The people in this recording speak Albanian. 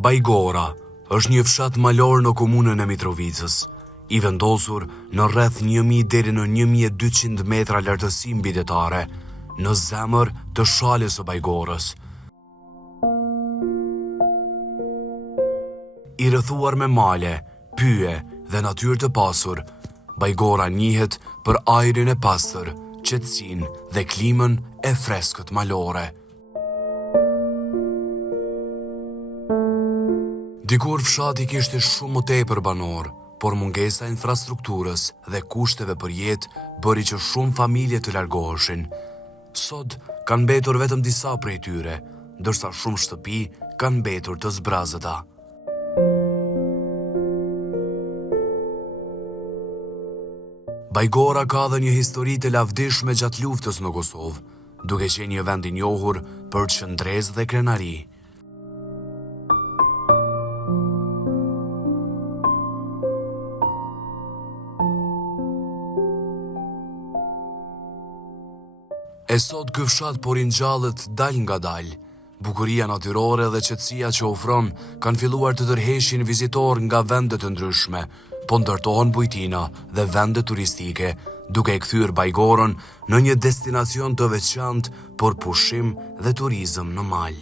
Bajgora është një fshat malor në komunën e Mitrovicës, i vendosur në rreth 1000 deri në 1200 metra lartësi mbi detare, në zemër të shalës së Bajgorës. I rrethuar me male, pyje dhe natyrë të pasur, Bajgora njihet për ajrin e pastër, qetësinë dhe klimën e freskët malore. Dikur fshati kishte shumë më tepër banor, por mungesa e infrastrukturës dhe kushteve për jetë bëri që shumë familje të largoheshin. Sot kanë mbetur vetëm disa prej tyre, ndërsa shumë shtëpi kanë mbetur të zbrazëta. Bajgora ka dhe një histori të lavdishme gjatë luftës në Kosovë, duke qenë një vend i njohur për qëndrezë dhe krenari. E sot ky fshat po ringjallet dal nga dal. Bukuria natyrore dhe qetësia që ofron kanë filluar të tërheqin vizitor nga vende të ndryshme, po ndërtohen bujtina dhe vende turistike, duke e kthyer Bajgorën në një destinacion të veçantë për pushim dhe turizëm në mal.